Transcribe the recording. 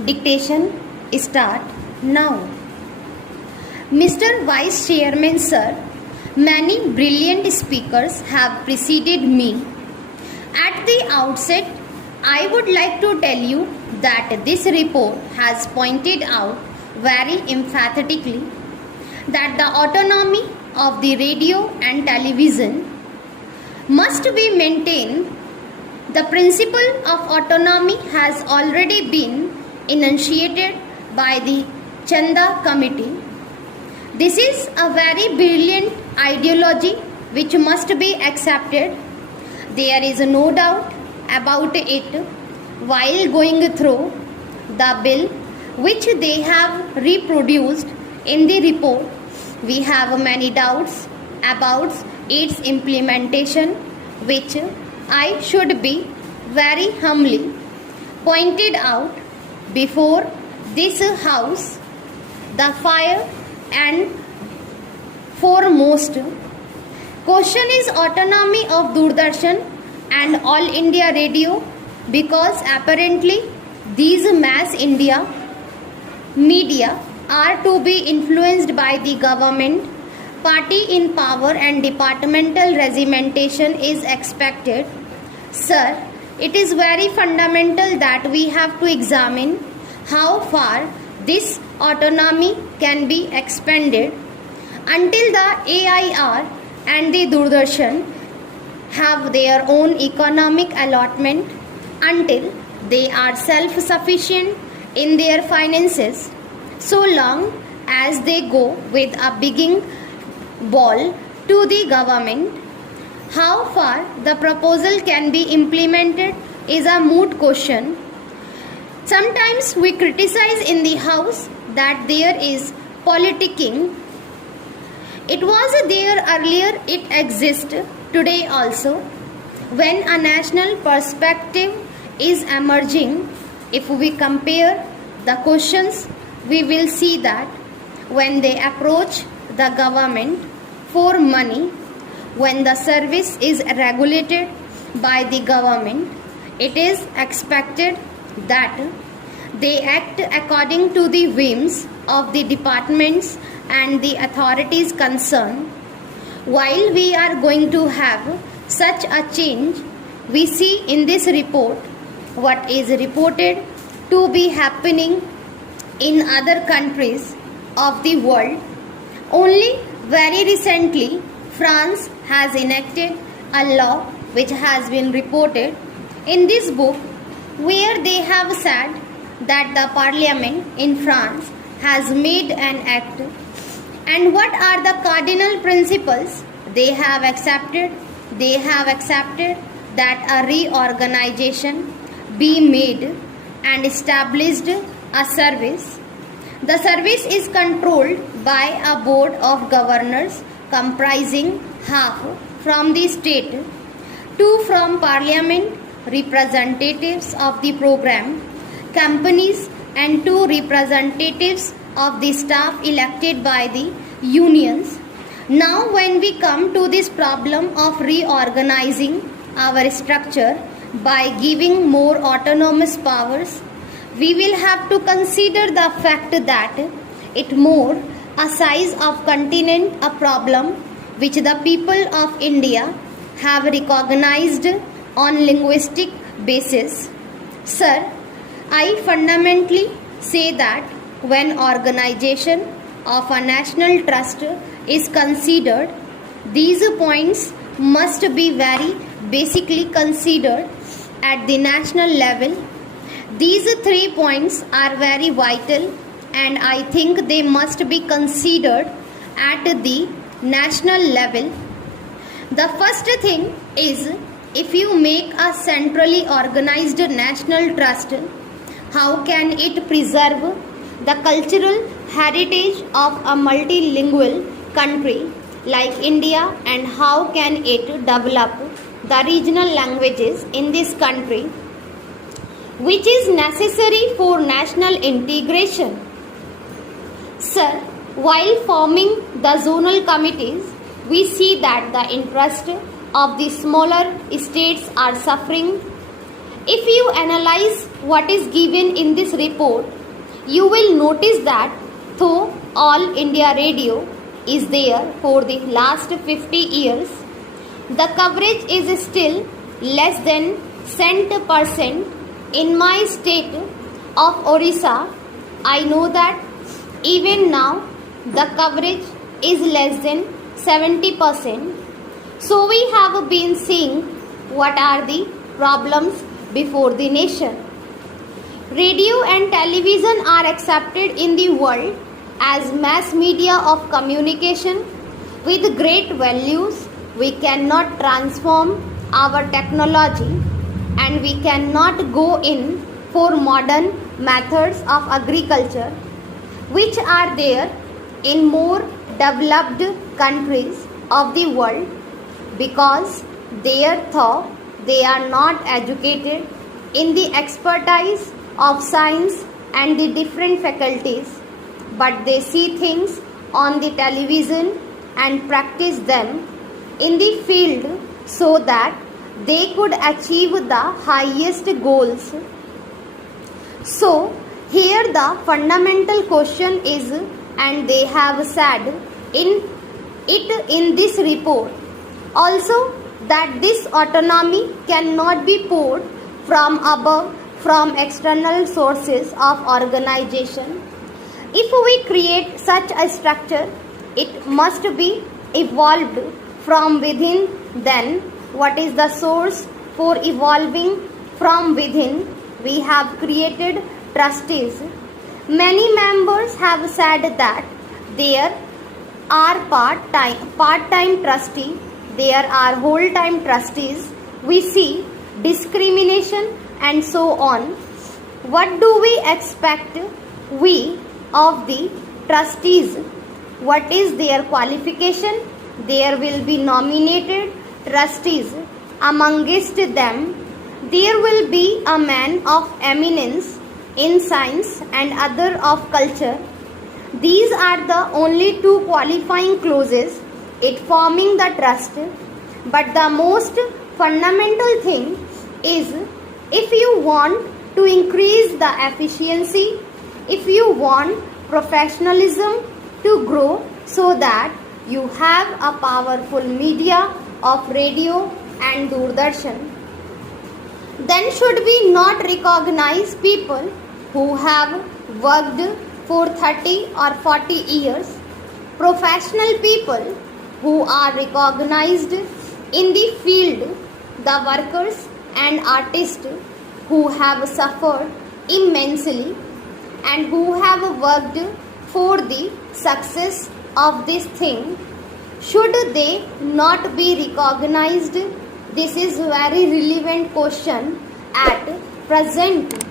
Dictation start now. Mr. Vice Chairman Sir, many brilliant speakers have preceded me. At the outset, I would like to tell you that this report has pointed out very emphatically that the autonomy of the radio and television must be maintained. The principle of autonomy has already been enunciated by the Chanda Committee. This is a very brilliant ideology which must be accepted. There is no doubt about it. While going through the bill which they have reproduced in the report, we have many doubts about its implementation, which I should be very humbly pointed out before this house. The fire and foremost question is autonomy of Doordarshan and All India Radio, because apparently these mass India media are to be influenced by the government. Party in power and departmental regimentation is expected. Sir, it is very fundamental that we have to examine how far this autonomy can be expanded. Until the AIR and the Doordarshan have their own economic allotment, until they are self-sufficient in their finances, so long as they go with a begging bowl to the government, how far the proposal can be implemented is a moot question. Sometimes we criticize in the House that there is politicking. It was there earlier, it exists today also. When a national perspective is emerging, if we compare the questions, we will see that when they approach the government for money, when the service is regulated by the government, it is expected that they act according to the whims of the departments and the authorities concerned. While we are going to have such a change, we see in this report what is reported to be happening in other countries of the world. Only very recently, France has enacted a law which has been reported in this book, where they have said that the parliament in France has made an act, and what are the cardinal principles they have accepted? They have accepted that a reorganization be made and established a service. The service is controlled by a board of governors comprising half from the state, 2 from parliament, representatives of the program companies, and 2 representatives of the staff elected by the unions. Now when we come to this problem of reorganizing our structure by giving more autonomous powers, we will have to consider the fact that it more a size of continent, a problem which the people of India have recognized on linguistic basis. Sir, I fundamentally say that when organization of a national trust is considered, these points must be very basically considered at the national level. These 3 points are very vital, and I think they must be considered at the national level. The first thing is, if you make a centrally organized national trust, how can it preserve the cultural heritage of a multilingual country like India, and how can it develop the regional languages in this country, which is necessary for national integration? Sir, while forming the zonal committees, we see that the interest of the smaller states are suffering. If you analyze what is given in this report, you will notice that though All India Radio is there for the last 50 years, the coverage is still less than cent% in my state of Orissa. I know that even now the coverage is less than 70%. So we have been seeing what are the problems before the nation. Radio and television are accepted in the world as mass media of communication with great values. We cannot transform our technology and we cannot go in for modern methods of agriculture which are there in more developed countries of the world, because therefore they are not educated in the expertise of science and the different faculties, but they see things on the television and practice them in the field so that they could achieve the highest goals. So here the fundamental question is, and they have said in this report also, that this autonomy cannot be poured from above, from external sources of organization. If we create such a structure, it must be evolved from within. Then what is the source for evolving from within? We have created trustees. Many members have said that there are part-time trustee, there are whole-time trustees. We see discrimination and so on. What do we expect we of the trustees? What is their qualification? There will be nominated trustees. Amongst them, there will be a man of eminence in science and other of culture. These are the only two qualifying clauses it forming the trust. But the most fundamental thing is, if you want to increase the efficiency, if you want professionalism to grow so that you have a powerful media of radio and Doordarshan, then should we not recognize people who have worked for 30 or 40 years, professional people who are recognized in the field, the workers and artists who have suffered immensely and who have worked for the success of this thing? Should they not be recognized? This is very relevant question at present.